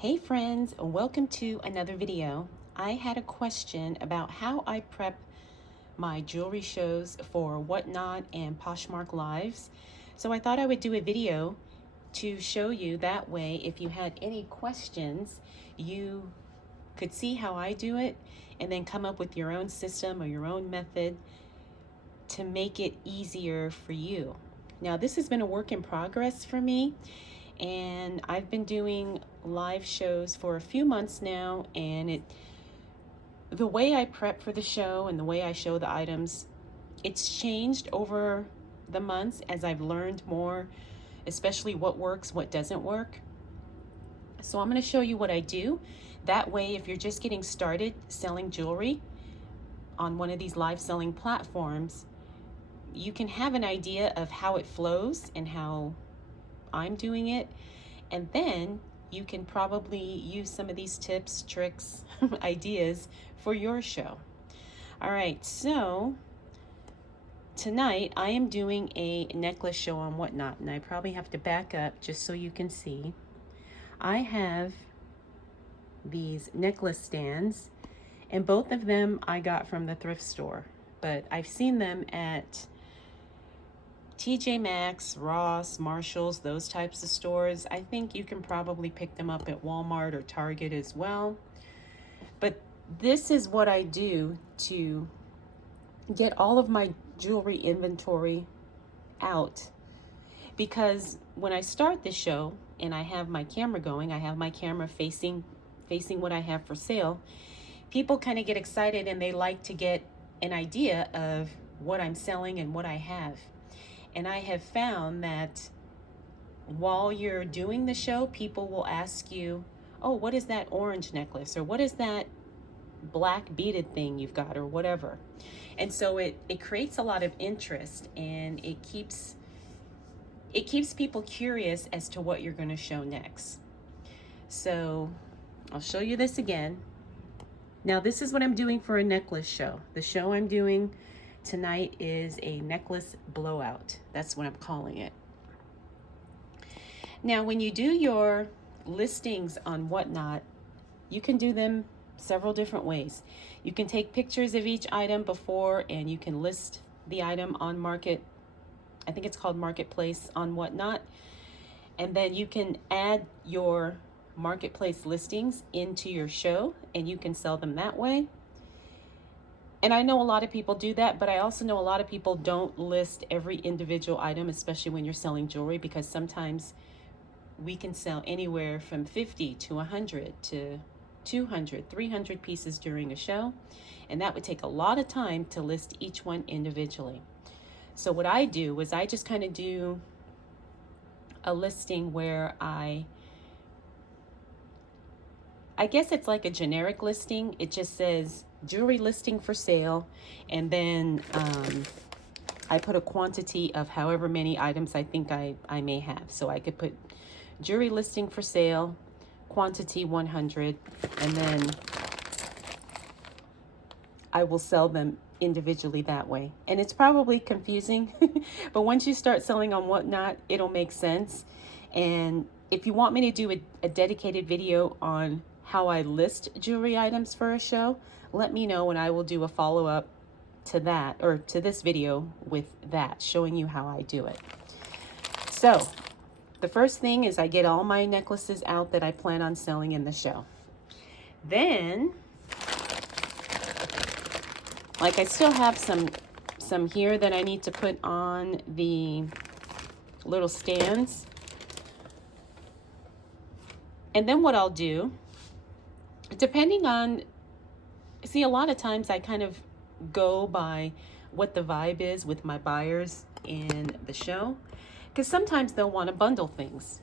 Hey friends, welcome to another video. I had a question about how I prep my jewelry shows for Whatnot and Poshmark Lives. So I thought I would do a video to show you that way. If you had any questions, you could see how I do it and then come up with your own system or your own method to make it easier for you. Now, this has been a work in progress for me, and I've been doing live shows for a few months now, and the way I prep for the show and the way I show the items, it's changed over the months as I've learned more, especially what works, what doesn't work. So I'm going to show you what I do. That way, if you're just getting started selling jewelry on one of these live selling platforms, you can have an idea of how it flows and how I'm doing it. And then you can probably use some of these tips, tricks, ideas for your show. All right, so tonight I am doing a necklace show on Whatnot, and I probably have to back up just so you can see. I have these necklace stands, and both of them I got from the thrift store, but I've seen them at TJ Maxx, Ross, Marshalls, those types of stores. I think you can probably pick them up at Walmart or Target as well. But this is what I do to get all of my jewelry inventory out. Because when I start the show and I have my camera going, I have my camera facing what I have for sale, people kind of get excited and they like to get an idea of what I'm selling and what I have. And I have found that while you're doing the show, people will ask you, oh, what is that orange necklace? Or what is that black beaded thing you've got, or whatever. And so it creates a lot of interest, and it keeps people curious as to what you're going to show next. So I'll show you this again. Now, this is what I'm doing for a necklace show. The show I'm doing tonight is a necklace blowout. That's what I'm calling it. Now, when you do your listings on Whatnot, you can do them several different ways. You can take pictures of each item before, and you can list the item on Market. I think it's called Marketplace on Whatnot. And then you can add your Marketplace listings into your show, and you can sell them that way. And I know a lot of people do that, but I also know a lot of people don't list every individual item, especially when you're selling jewelry, because sometimes we can sell anywhere from 50 to 100 to 200, 300 pieces during a show. And that would take a lot of time to list each one individually. So what I do is I just kind of do a listing where I guess it's like a generic listing. It just says jewelry listing for sale, and then I put a quantity of however many items I think I may have. So I could put jewelry listing for sale, quantity 100, and then I will sell them individually that way. And it's probably confusing, but once you start selling on Whatnot, it'll make sense. And if you want me to do a dedicated video on how I list jewelry items for a show, let me know, and I will do a follow-up to that, or to this video with that, showing you how I do it. So the first thing is I get all my necklaces out that I plan on selling in the show. Then, like, I still have some here that I need to put on the little stands. And then what I'll do, depending on, see, a lot of times I kind of go by what the vibe is with my buyers in the show, because sometimes they'll want to bundle things.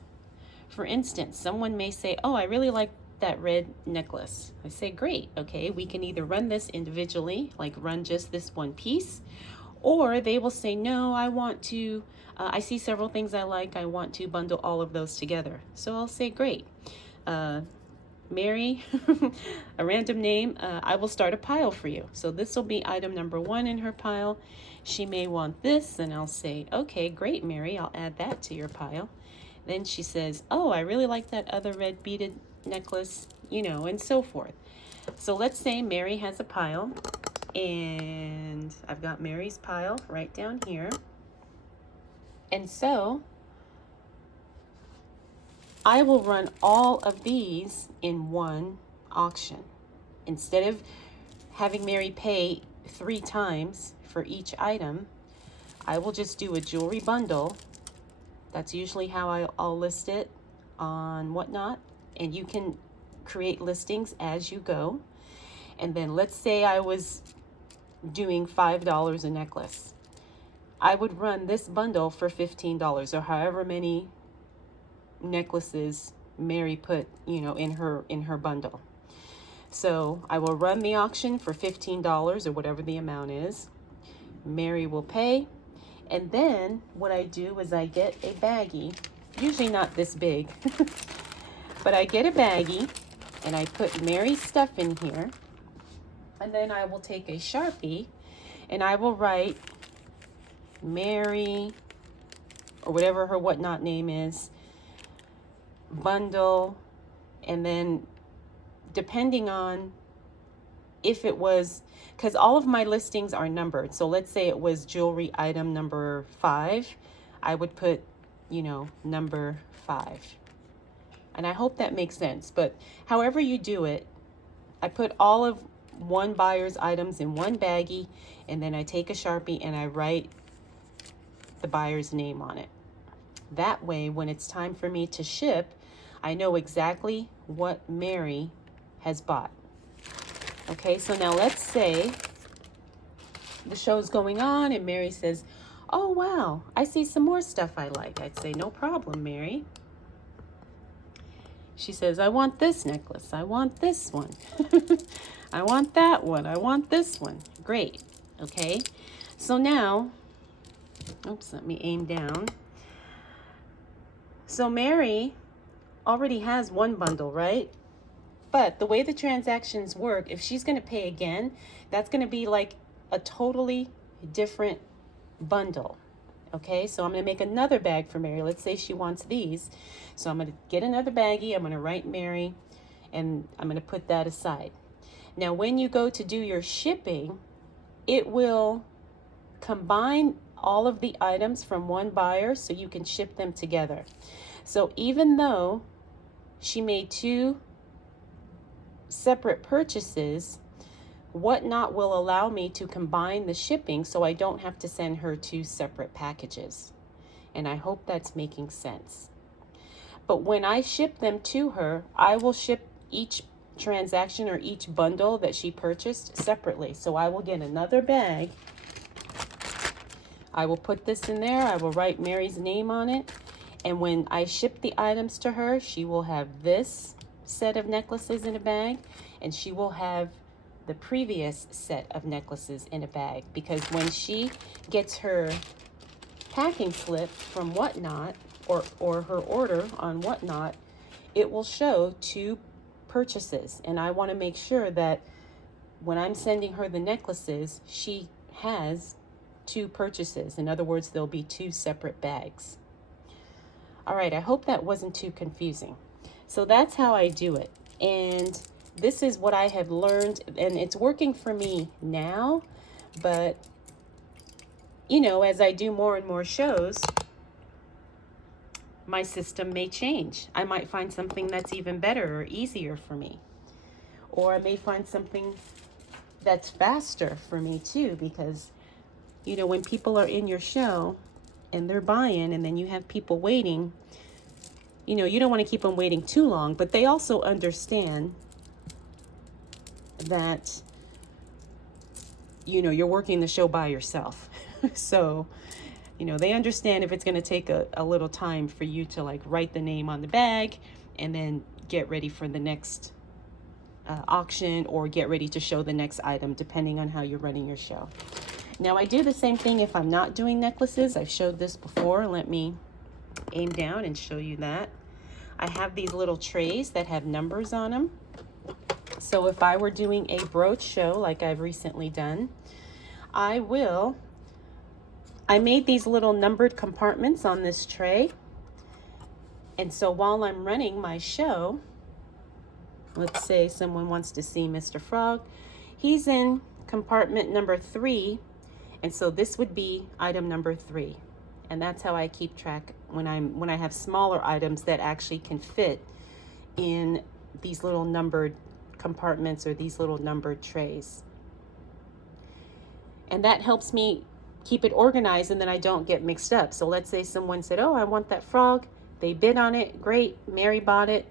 For instance, someone may say, oh, I really like that red necklace. I say, great, okay, we can either run this individually, like run just this one piece, or they will say, no, I want to, I see several things I like, I want to bundle all of those together. So I'll say, great. Mary, a random name, I will start a pile for you. So this will be item number 1 in her pile. She may want this, and I'll say, okay, great, Mary, I'll add that to your pile. Then she says, oh, I really like that other red beaded necklace, you know, and so forth. So let's say Mary has a pile, and I've got Mary's pile right down here. And so I will run all of these in one auction. Instead of having Mary pay 3 times for each item, I will just do a jewelry bundle. That's usually how I'll list it on Whatnot, and you can create listings as you go. And then let's say I was doing $5 a necklace. I would run this bundle for $15, or however many necklaces Mary put, you know, in her bundle. So I will run the auction for $15 or whatever the amount is. Mary will pay, and then what I do is I get a baggie, usually not this big, but I get a baggie and I put Mary's stuff in here, and then I will take a Sharpie and I will write Mary, or whatever her Whatnot name is, bundle, and then depending on if it was, because all of my listings are numbered. So let's say it was jewelry item number 5, I would put, you know, number 5. And I hope that makes sense. But however you do it, I put all of one buyer's items in one baggie, and then I take a Sharpie and I write the buyer's name on it. That way, when it's time for me to ship, I know exactly what Mary has bought. Okay, so now let's say the show's going on and Mary says, oh wow, I see some more stuff I like. I'd say, no problem, Mary. She says, I want this necklace, I want this one, I want that one, I want this one. Great. Okay, so now, oops, let me aim down. So Mary already has one bundle, right? But the way the transactions work, if she's going to pay again, that's going to be like a totally different bundle. Okay, so I'm going to make another bag for Mary. Let's say she wants these. So I'm going to get another baggie. I'm going to write Mary, and I'm going to put that aside. Now, when you go to do your shipping, it will combine all of the items from one buyer so you can ship them together. So even though she made 2 separate purchases, Whatnot will allow me to combine the shipping so I don't have to send her 2 separate packages. And I hope that's making sense. But when I ship them to her, I will ship each transaction or each bundle that she purchased separately. So I will get another bag. I will put this in there. I will write Mary's name on it. And when I ship the items to her, she will have this set of necklaces in a bag, and she will have the previous set of necklaces in a bag, because when she gets her packing slip from Whatnot, or her order on Whatnot, it will show 2 purchases. And I want to make sure that when I'm sending her the necklaces, she has 2 purchases. In other words, there'll be 2 separate bags. All right, I hope that wasn't too confusing. So that's how I do it. And this is what I have learned, and it's working for me now. But, you know, as I do more and more shows, my system may change. I might find something that's even better or easier for me. Or I may find something that's faster for me too, because, you know, when people are in your show and they're buying, and then you have people waiting, you know, you don't want to keep them waiting too long, but they also understand that, you know, you're working the show by yourself. So, you know, they understand if it's going to take a little time for you to like write the name on the bag and then get ready for the next auction, or get ready to show the next item, depending on how you're running your show. Now, I do the same thing if I'm not doing necklaces. I've showed this before. Let me aim down and show you that. I have these little trays that have numbers on them. So if I were doing a brooch show like I've recently done, I made these little numbered compartments on this tray. And so while I'm running my show, let's say someone wants to see Mr. Frog. He's in compartment number 3, and so this would be item number 3. And that's how I keep track when I have smaller items that actually can fit in these little numbered compartments or these little numbered trays. And that helps me keep it organized, and then I don't get mixed up. So let's say someone said, oh, I want that frog. They bid on it. Great. Mary bought it.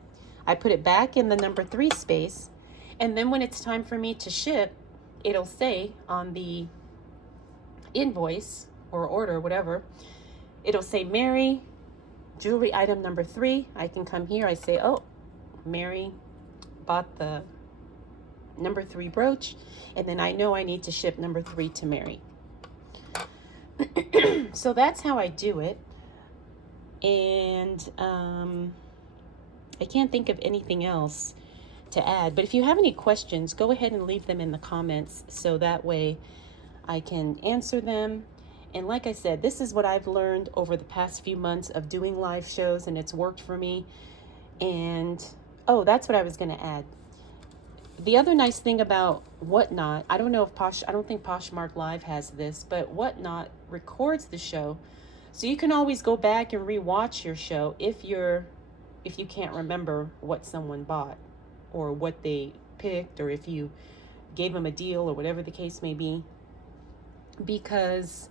I put it back in the number 3 space. And then when it's time for me to ship, it'll say on the invoice or order, whatever, it'll say Mary, jewelry item number 3. I can come here. I say, oh, Mary bought the number 3 brooch. And then I know I need to ship number 3 to Mary. So that's how I do it. And I can't think of anything else to add. But if you have any questions, go ahead and leave them in the comments so that way I can answer them. And like I said, this is what I've learned over the past few months of doing live shows, and it's worked for me. And oh, that's what I was going to add. The other nice thing about Whatnot, I don't think Poshmark Live has this, but Whatnot records the show. So you can always go back and rewatch your show if you can't remember what someone bought or what they picked, or if you gave them a deal or whatever the case may be, because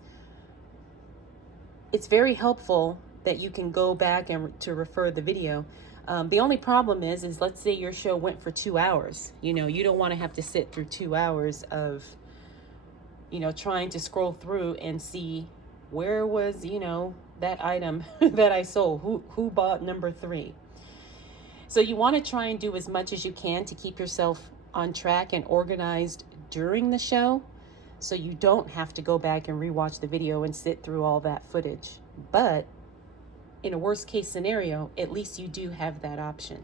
it's very helpful that you can go back and to refer the video. The only problem is let's say your show went for 2 hours. You don't want to have to sit through 2 hours of, trying to scroll through and see where was, that item that I sold, who bought number 3. So you want to try and do as much as you can to keep yourself on track and organized during the show, so you don't have to go back and rewatch the video and sit through all that footage. But in a worst case scenario, at least you do have that option.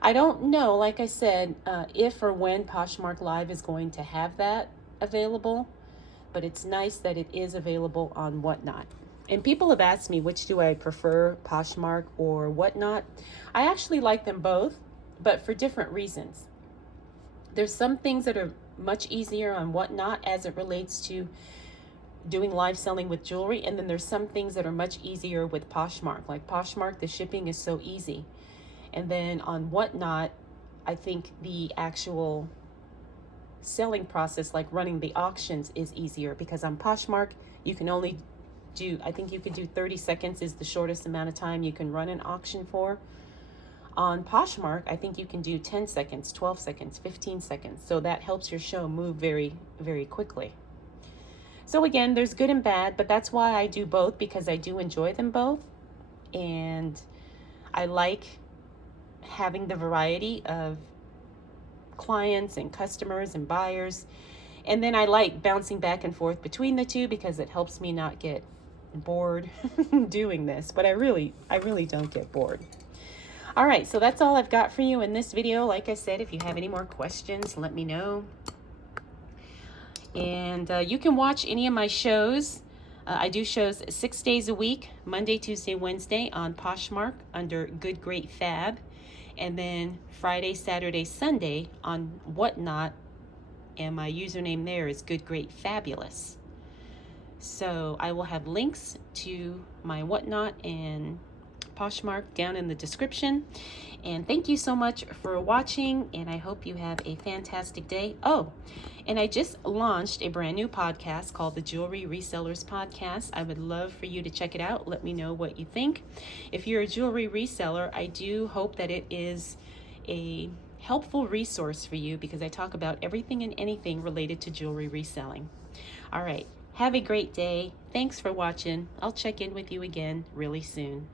I don't know, like I said, if or when Poshmark Live is going to have that available, but it's nice that it is available on Whatnot. And people have asked me, which do I prefer, Poshmark or Whatnot? I actually like them both, but for different reasons. There's some things that are much easier on Whatnot as it relates to doing live selling with jewelry, and then there's some things that are much easier with Poshmark. Like Poshmark, the shipping is so easy. And then on Whatnot, I think the actual selling process, like running the auctions, is easier, because on Poshmark you can only do, I think you can do 30 seconds is the shortest amount of time you can run an auction for. On Poshmark, I think you can do 10 seconds, 12 seconds, 15 seconds. So that helps your show move very, very quickly. So again, there's good and bad, but that's why I do both, because I do enjoy them both. And I like having the variety of clients and customers and buyers. And then I like bouncing back and forth between the two, because it helps me not get bored doing this. But I really don't get bored. All right, so that's all I've got for you in this video. Like I said, if you have any more questions, let me know. And you can watch any of my shows. I do shows 6 days a week, Monday, Tuesday, Wednesday on Poshmark under Good Great Fab. And then Friday, Saturday, Sunday on Whatnot. And my username there is Good Great Fabulous. So I will have links to my Whatnot and Poshmark down in the description. And thank you so much for watching, and I hope you have a fantastic day. Oh, and I just launched a brand new podcast called the Jewelry Resellers Podcast. I would love for you to check it out. Let me know what you think. If you're a jewelry reseller, I do hope that it is a helpful resource for you, because I talk about everything and anything related to jewelry reselling. All right, have a great day. Thanks for watching. I'll check in with you again really soon.